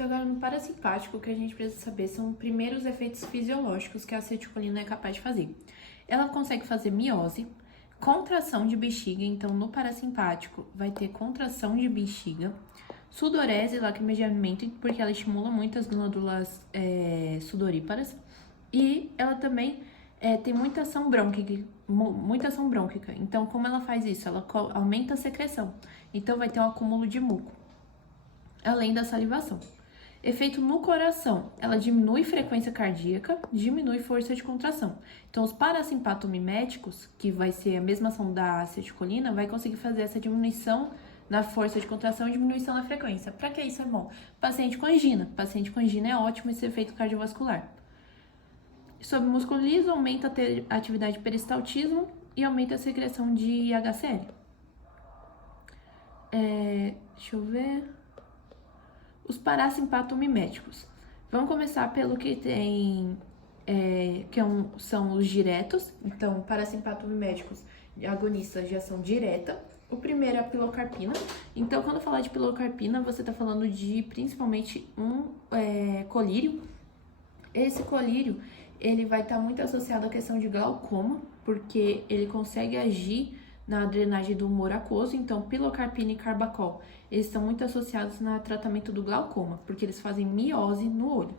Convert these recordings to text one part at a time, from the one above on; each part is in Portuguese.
Então, agora no parasimpático, o que a gente precisa saber são primeiro os efeitos fisiológicos que a acetilcolina é capaz de fazer. Ela consegue fazer miose, contração de bexiga, então no parasimpático vai ter contração de bexiga, sudorese e lacrimejamento, porque ela estimula muito as glândulas sudoríparas, e ela também tem muita ação brônquica. Então, como ela faz isso? Ela aumenta a secreção, então vai ter um acúmulo de muco, além da salivação. Efeito no coração, ela diminui frequência cardíaca, diminui força de contração. Então, os parasimpatomiméticos, que vai ser a mesma ação da acetilcolina, vai conseguir fazer essa diminuição na força de contração e diminuição na frequência. Para que isso é bom? Paciente com angina. Paciente com angina é ótimo esse efeito cardiovascular. Sob músculo liso, aumenta a atividade de peristaltismo e aumenta a secreção de HCl. Deixa eu ver... Os parasimpatomiméticos. Vamos começar pelo que tem, são os diretos. Então, parasimpatomiméticos agonistas de ação direta. O primeiro é a pilocarpina. Então, quando falar de pilocarpina, você está falando de principalmente um colírio. Esse colírio, ele vai estar muito associado à questão de glaucoma, porque ele consegue agir na drenagem do humor aquoso. Então, pilocarpina e carbacol, eles estão muito associados no tratamento do glaucoma, porque eles fazem miose no olho.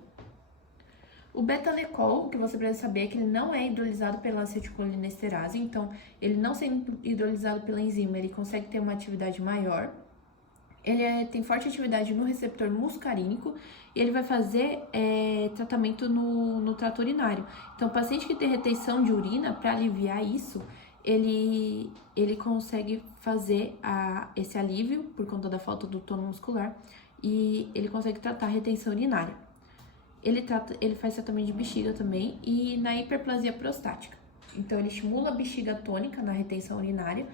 O betalecol, que você precisa saber, é que ele não é hidrolisado pela acetilcolinesterase, então, ele não sendo hidrolisado pela enzima, ele consegue ter uma atividade maior. Ele tem forte atividade no receptor muscarínico e ele vai fazer tratamento no trato urinário. Então, o paciente que tem retenção de urina, para aliviar isso, ele consegue fazer esse alívio por conta da falta do tônus muscular e ele consegue tratar a retenção urinária. Ele faz tratamento de bexiga também e na hiperplasia prostática. Então, ele estimula a bexiga tônica na retenção urinária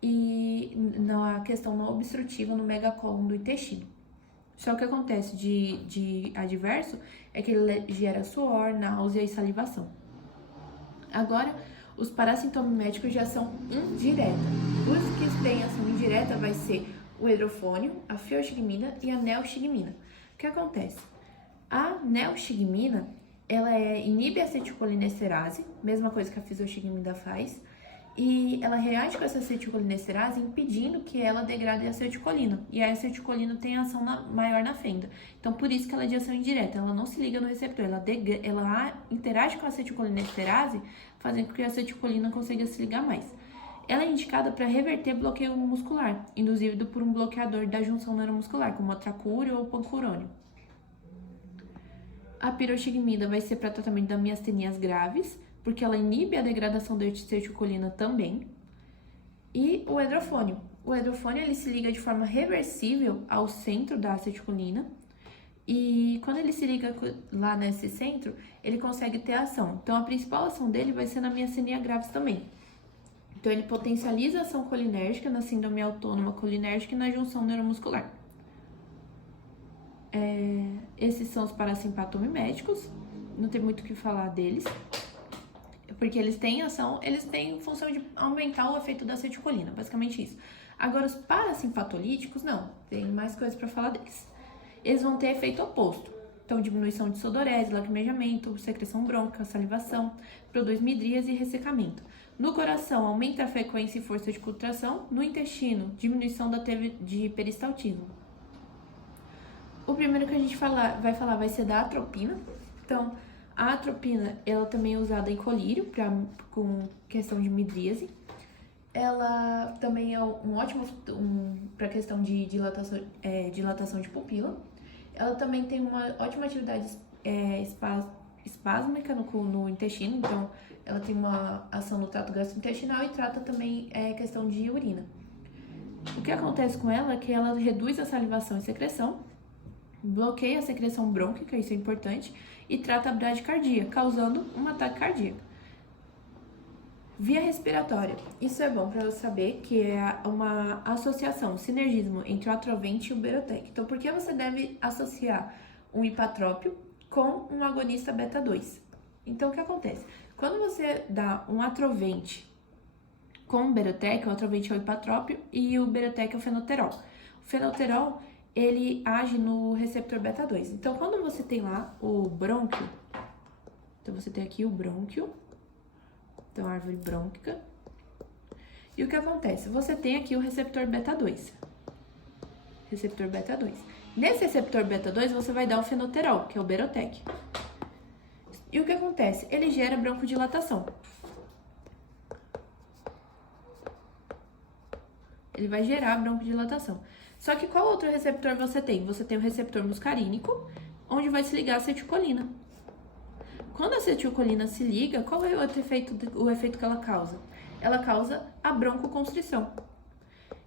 e na questão não obstrutiva no megacólon do intestino. Só que o que acontece de adverso é que ele gera suor, náusea e salivação. Agora, os parassintomiméticos de ação indireta. Os que têm ação indireta vai ser o hidrofônio, a fioxigmina e a neostigmina. O que acontece? A neostigmina, ela inibe a acetilcolinesterase, mesma coisa que a fisoxigmina faz, e ela reage com essa acetilcolinesterase impedindo que ela degrade a acetilcolina. E a acetilcolina tem ação maior na fenda. Então, por isso que ela é de ação indireta. Ela não se liga no receptor, ela interage com a acetilcolinesterase, fazendo com que a acetilcolina consiga se ligar mais. Ela é indicada para reverter bloqueio muscular, induzido por um bloqueador da junção neuromuscular, como a tracúrio ou o pancurônio. A piroxigmina vai ser para tratamento das miastenias graves, porque ela inibe a degradação da acetilcolina também. E o hidrofônio. O hidrofônio, ele se liga de forma reversível ao centro da acetilcolina. E quando ele se liga lá nesse centro, ele consegue ter ação. Então, a principal ação dele vai ser na miastenia graves também. Então, ele potencializa a ação colinérgica na síndrome autônoma colinérgica e na junção neuromuscular. Esses são os parasimpatomiméticos. Não tem muito o que falar deles, porque eles têm função de aumentar o efeito da acetilcolina, basicamente isso. Agora, os parasimpatolíticos, não, tem mais coisas para falar deles. Eles vão ter efeito oposto. Então, diminuição de sudorese, lacrimejamento, secreção brônquica, salivação, produz midríase e ressecamento. No coração, aumenta a frequência e força de contração. No intestino, diminuição de peristaltismo. O primeiro que a gente vai ser da atropina. Então, a atropina, ela também é usada em colírio, com questão de midríase. Ela também é um ótimo para questão de dilatação de pupila. Ela também tem uma ótima atividade espásmica no intestino, então ela tem uma ação no trato gastrointestinal e trata também questão de urina. O que acontece com ela é que ela reduz a salivação e secreção, bloqueia a secreção brônquica, isso é importante, e trata a bradicardia, causando um ataque cardíaco. Via respiratória. Isso é bom para eu saber que é uma associação, um sinergismo entre o atrovente e o berotec. Então, por que você deve associar um hipatrópio com um agonista beta-2? Então, o que acontece? Quando você dá um atrovente com o berotec, o atrovente é o hipatrópio e o berotec é o fenoterol. O fenoterol, ele age no receptor beta 2. Então, quando você tem lá o brônquio, então você tem aqui o brônquio, então a árvore brônquica, e o que acontece? Você tem aqui o receptor beta 2. Receptor beta 2. Nesse receptor beta 2, você vai dar o fenoterol, que é o Berotec. E o que acontece? Ele gera broncodilatação. Ele vai gerar broncodilatação. Só que qual outro receptor você tem? Você tem o receptor muscarínico, onde vai se ligar a acetilcolina. Quando a acetilcolina se liga, qual é o efeito que ela causa? Ela causa a broncoconstrição.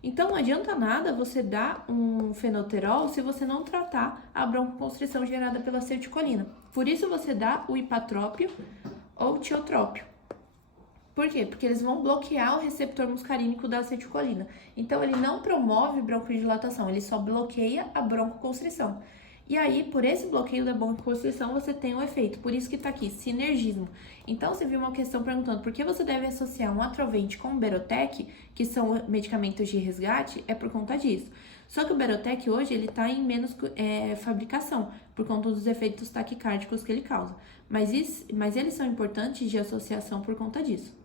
Então, não adianta nada você dar um fenoterol se você não tratar a broncoconstrição gerada pela acetilcolina. Por isso, você dá o hipatrópio ou tiotrópio. Por quê? Porque eles vão bloquear o receptor muscarínico da acetilcolina. Então, ele não promove broncodilatação, ele só bloqueia a broncoconstrição. E aí, por esse bloqueio da broncoconstrição, você tem um efeito. Por isso que tá aqui, sinergismo. Então, você viu uma questão perguntando por que você deve associar um atrovente com o Berotec, que são medicamentos de resgate, é por conta disso. Só que o Berotec hoje, ele tá em menos fabricação, por conta dos efeitos taquicárdicos que ele causa. Mas eles são importantes de associação por conta disso.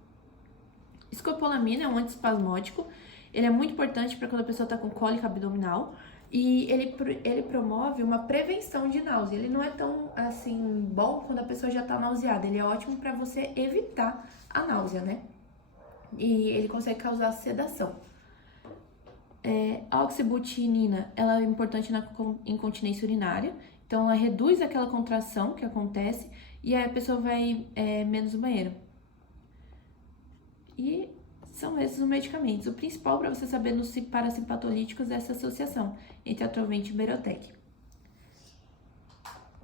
Escopolamina é um antiespasmódico, ele é muito importante para quando a pessoa está com cólica abdominal e ele promove uma prevenção de náusea. Ele não é tão assim bom quando a pessoa já está nauseada, ele é ótimo para você evitar a náusea, né? E ele consegue causar sedação. A oxibutinina, ela é importante na incontinência urinária, então ela reduz aquela contração que acontece e aí a pessoa vai menos no banheiro. E são esses os medicamentos. O principal para você saber nos parasimpatolíticos é essa associação entre atrovente e Berotec.